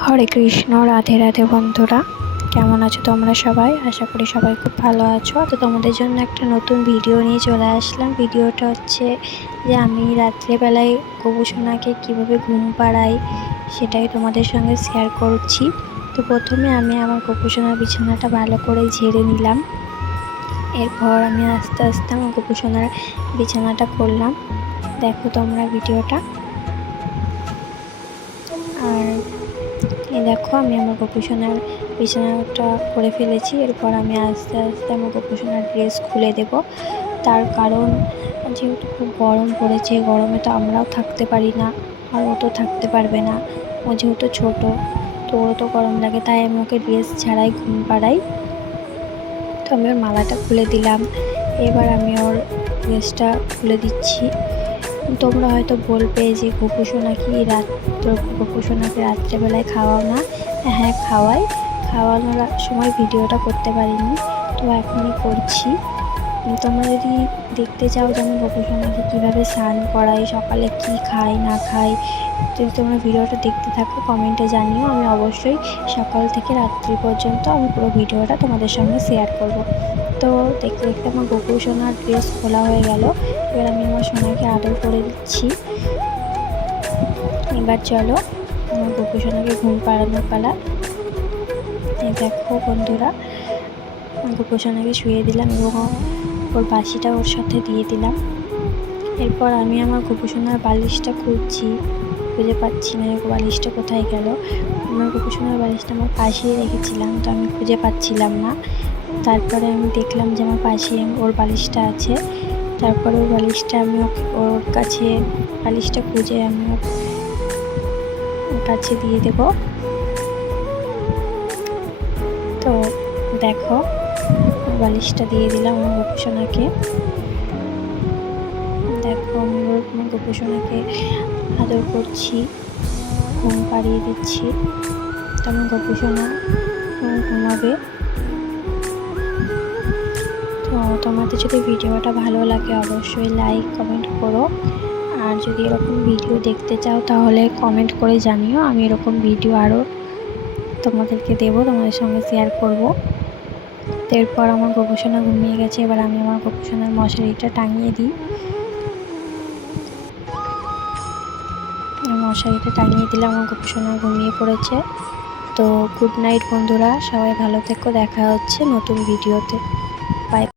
হরে কৃষ্ণ, রাধে রাধে বন্ধুরা। কেমন আছো তোমরা সবাই? আশা করি সবাই খুব ভালো আছো। তো তোমাদের জন্য একটা নতুন ভিডিও নিয়ে চলে আসলাম। ভিডিওটা হচ্ছে যে আমি রাত্রেবেলায় গবেষণাকে কীভাবে ঘুম পাড়াই সেটাই তোমাদের সঙ্গে শেয়ার করছি। তো প্রথমে আমি আমার গোপুসোনার বিছানাটা ভালো করে ঝেড়ে নিলাম। এরপর আমি আস্তে আস্তে আমার গোপুসোনার বিছানাটা করলাম দেখো তোমরা ভিডিওটা আর দেখো আমি আমার গোপুসোনার বিছানাটা করে ফেলেছি। এরপর আমি আস্তে আস্তে আমার গোপুসোনার ড্রেস খুলে দেব। তার কারণ, যেহেতু খুব গরম পড়েছে, গরমে তো আমরাও থাকতে পারি না, আর ও তো থাকতে পারবে না। ও যেহেতু ছোটো, তো ওরও তো গরম লাগে, তাই আমি ওকে ড্রেস ছাড়াই ঘুম পাড়াই। তো আমি ওর মালাটা খুলে দিলাম। এবার আমি ওর ড্রেসটা খুলে দিচ্ছি। তোমরা হয়তো বলবে যে গোপুসোনা কি রাত্র গোপুসোনাকে রাত্রেবেলায় খাওয়াও না। হ্যাঁ খাওয়াই। খাওয়ানোর সময় ভিডিওটা করতে পারিনি। তো এখনই করছি। তোমরা যদি দেখতে চাও যে আমি গোপুসোনাকে কীভাবে স্নান করাই, সকালে কি খাই, না খাই, যদি তোমরা ভিডিওটা দেখতে থাকো, কমেন্টে জানিও। আমি অবশ্যই সকাল থেকে রাত্রি পর্যন্ত আমি পুরো ভিডিওটা তোমাদের সঙ্গে শেয়ার করব। তো দেখতে দেখতে আমার গোপুর সোনার ড্রেস খোলা হয়ে গেল। এবার আমি আমার সোনাকে আদর করে দিচ্ছি এবার চলো আমার গোপুর সোনাকে ঘুম পাড়ানোর পালা। দেখো বন্ধুরা গোপুর সোনাকে শুয়ে দিলাম এবং ওর বাসিটা ওর সাথে দিয়ে দিলাম। এরপর আমি আমার গোপুসোনার বালিশটা খুঁজছি, খুঁজে পাচ্ছি না বালিশটা কোথায় গেল। আমার গোপুসোনার বালিশটা আমার পাশেই রেখেছিলাম, তো আমি খুঁজে পাচ্ছিলাম না। তারপরে আমি দেখলাম যে আমার পাশে ওর বালিশটা আছে। তারপরে ওর বালিশটা আমি ওর কাছে বালিশটা খুঁজে আমি ওর কাছে দিয়ে দেব। তো দেখো, বালিশটা দিয়ে দিলাম আমার গোপুসোনাকে। দেখো, আমি আমার গোপুসোনাকে আদর করছি, ঘুম পাড়িয়ে দিচ্ছি। তো আমার গোপুসোনা ঘুমাবে। তোমাদের যদি ভিডিওটা ভালো লাগে, অবশ্যই লাইক কমেন্ট করো। আর যদি এরকম ভিডিও দেখতে চাও, তাহলে কমেন্ট করে জানিও। আমি এরকম ভিডিও আরও তোমাদেরকে দেবো, তোমাদের সঙ্গে শেয়ার করব। এরপর আমার গোপুসোনা ঘুমিয়ে গেছে, এবার আমি আমার গোপুসোনার মশারিটা টাঙিয়ে দিই। মশারিটা টাঙিয়ে দিলে আমার গোপুসোনা ঘুমিয়ে পড়েছে। তো গুড নাইট বন্ধুরা, সবাই ভালো থেকো, দেখা হচ্ছে নতুন ভিডিওতে বাই